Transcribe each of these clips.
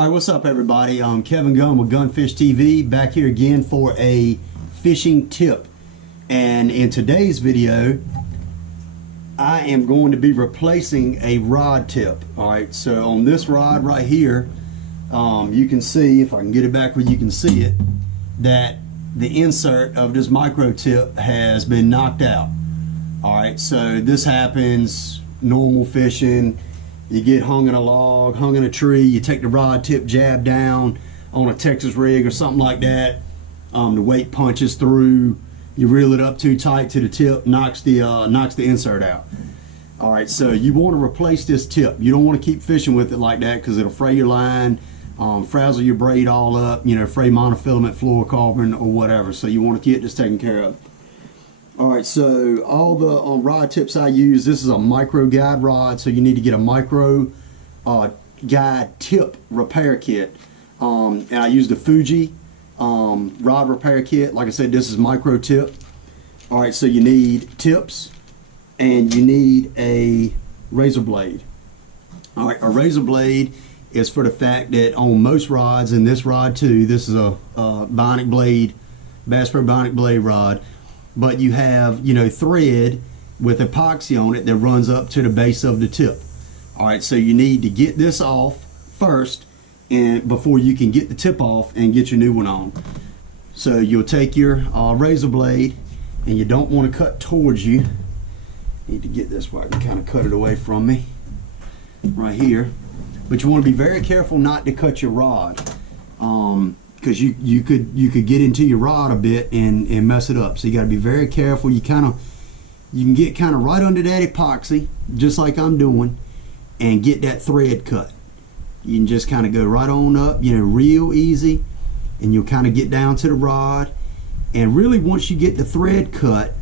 All right, what's up everybody? I'm Kevin Gunn with GunnFishTV, back here again for a fishing tip. And in today's video, I am going to be replacing a rod tip. All right, so on this rod right here, you can see, if I can get it back where you can see it, that the insert of this micro tip has been knocked out. All right, so this happens normal fishing. You get hung in a log, hung in a tree, you take the rod tip jab down on a Texas rig or something like that. The weight punches through, you reel it up too tight to the tip, knocks the insert out. All right, so you want to replace this tip. You don't want to keep fishing with it like that because it'll fray your line, frazzle your braid all up, you know, fray monofilament fluorocarbon or whatever. So you want to get this taken care of. All right, so all the rod tips I use, this is a micro guide rod, so you need to get a micro guide tip repair kit. And I use the Fuji rod repair kit. Like I said, this is micro tip. All right, so you need tips and you need a razor blade. All right, a razor blade is for the fact that on most rods, and this rod too, this is a bionic blade, Bass Pro bionic blade rod. But you have, you know, thread with epoxy on it that runs up to the base of the tip. All right, so you need to get this off first, and before you can get the tip off and get your new one on. So you'll take your razor blade, and you don't want to cut towards you. Need to get this where I can kind of cut it away from me, right here. But you want to be very careful not to cut your rod. Because you could get into your rod a bit and mess it up. So you got to be very careful. You can get kind of right under that epoxy, just like I'm doing, and get that thread cut. You can just kind of go right on up, you know, real easy, and you'll kind of get down to the rod. And really, once you get the thread cut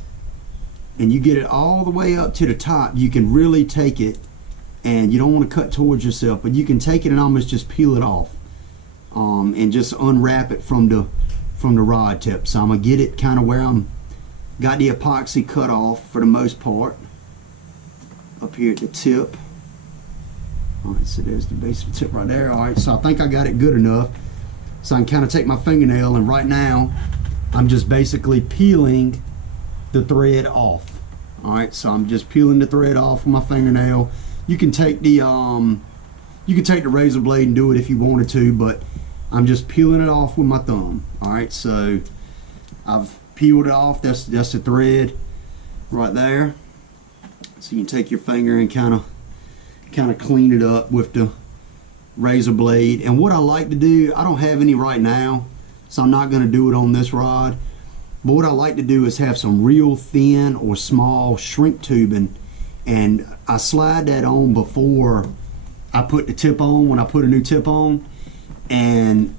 and you get it all the way up to the top, you can really take it, and you don't want to cut towards yourself, but you can take it and almost just peel it off. And just unwrap it from the rod tip. So I'm gonna get it kind of where I'm got the epoxy cut off for the most part, up here at the tip. All right, so there's the base of the tip right there. All right, so I think I got it good enough, so I can kind of take my fingernail, and right now I'm just basically peeling the thread off. All right, so I'm just peeling the thread off with my fingernail. You can take the razor blade and do it if you wanted to, but I'm just peeling it off with my thumb. All right, so I've peeled it off. That's the thread right there. So you can take your finger and kind of clean it up with the razor blade. And what I like to do, I don't have any right now, so I'm not going to do it on this rod. But what I like to do is have some real thin or small shrink tubing, and I slide that on before I put the tip on, when I put a new tip on, and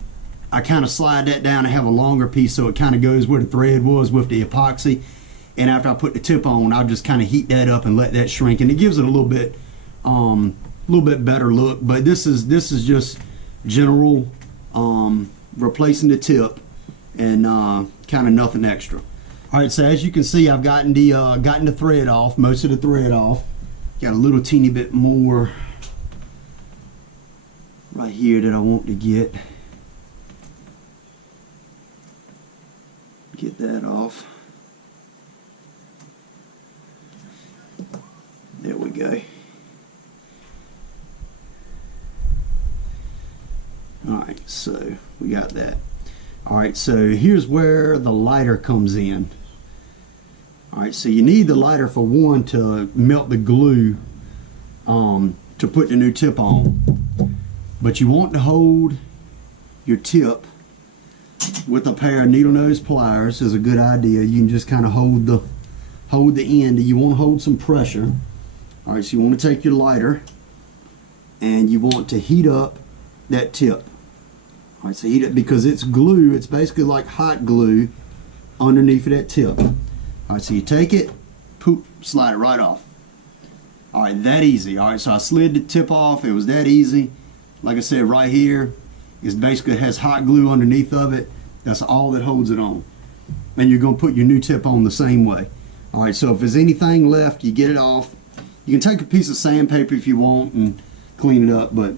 I kind of slide that down and have a longer piece so it kind of goes where the thread was with the epoxy. And after I put the tip on, I'll just kind of heat that up and let that shrink, and it gives it a little bit better look. But this is just general replacing the tip and kind of nothing extra. All right, so as you can see, I've gotten the thread off, most of the thread off. Got a little teeny bit more right here that I want to get that off. There we go. Alright, so we got that. Alright, so here's where the lighter comes in. Alright, so you need the lighter for one to melt the glue to put the new tip on. But you want to hold your tip with a pair of needle nose pliers is a good idea. You can just kind of hold the end. You want to hold some pressure. All right, so you want to take your lighter and you want to heat up that tip. All right, so heat it because it's glue. It's basically like hot glue underneath of that tip. All right, so you take it, poop, slide it right off. All right, that easy. All right, so I slid the tip off. It was that easy. Like I said, right here is basically has hot glue underneath of it. That's all that holds it on. And you're going to put your new tip on the same way. All right, so if there's anything left, you get it off. You can take a piece of sandpaper if you want and clean it up, but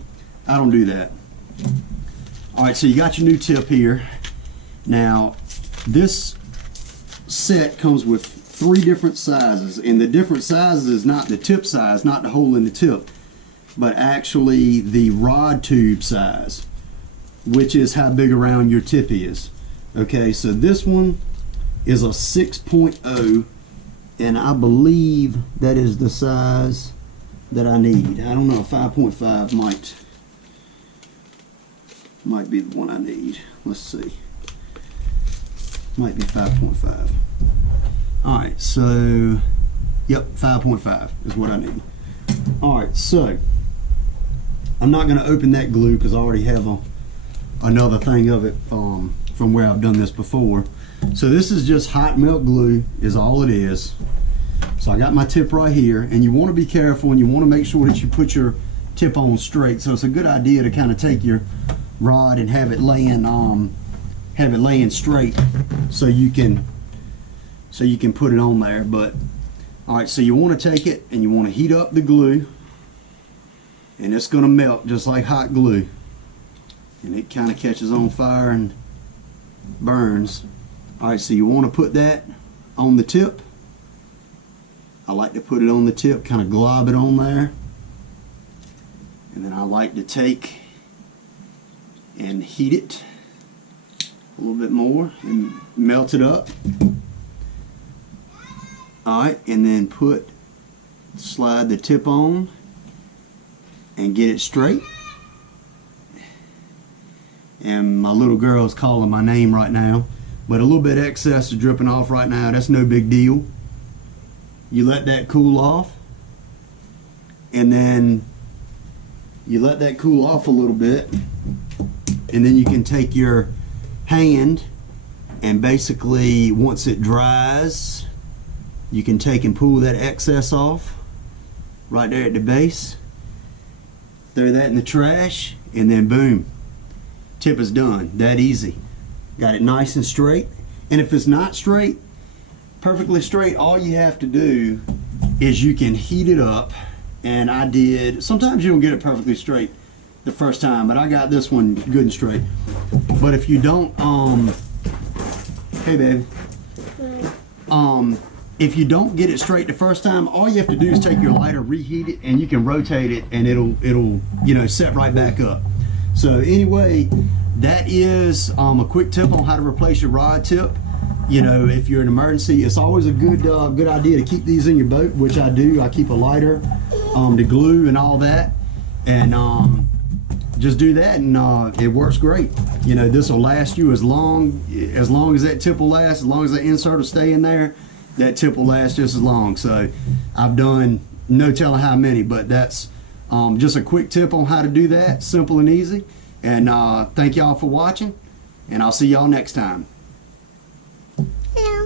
I don't do that. All right, so you got your new tip here. Now, this set comes with 3 different sizes, and the different sizes is not the tip size, not the hole in the tip, but actually the rod tube size, which is how big around your tip is. Okay, so this one is a 6.0, and I believe that is the size that I need. I don't know, 5.5 might be the one I need. Let's see. Might be 5.5. Alright, so yep, 5.5 is what I need. Alright, so I'm not going to open that glue because I already have another thing of it from where I've done this before. So this is just hot melt glue is all it is. So I got my tip right here, and you want to be careful and you want to make sure that you put your tip on straight. So it's a good idea to kind of take your rod and have it laying straight so you can put it on there. But all right, so you want to take it and you want to heat up the glue, and it's going to melt just like hot glue, and it kind of catches on fire and burns. All right, so you want to put that on the tip. I like to put it on the tip, kind of glob it on there, and then I like to take and heat it a little bit more and melt it up. Alright, and then slide the tip on and get it straight. And my little girl is calling my name right now, but a little bit excess is dripping off right now. That's no big deal. You let that cool off, and then you let that cool off a little bit, and then you can take your hand and basically, once it dries, you can take and pull that excess off right there at the base, throw that in the trash, and then boom, tip is done. That easy. Got it nice and straight. And if it's not straight, perfectly straight, all you have to do is you can heat it up. And sometimes you don't get it perfectly straight the first time, but I got this one good and straight. But if you don't, hey baby, if you don't get it straight the first time, all you have to do is take your lighter, reheat it, and you can rotate it, and it'll set right back up. So anyway, that is a quick tip on how to replace your rod tip. You know, if you're in an emergency, it's always a good idea to keep these in your boat, which I do. I keep a lighter, the glue and all that, and just do that, and it works great. You know, this will last you as long as that tip will last. As long as that insert will stay in there, that tip will last just as long. So I've done no telling how many, but that's just a quick tip on how to do that, simple and easy. And thank y'all for watching, and I'll see y'all next time. Yeah.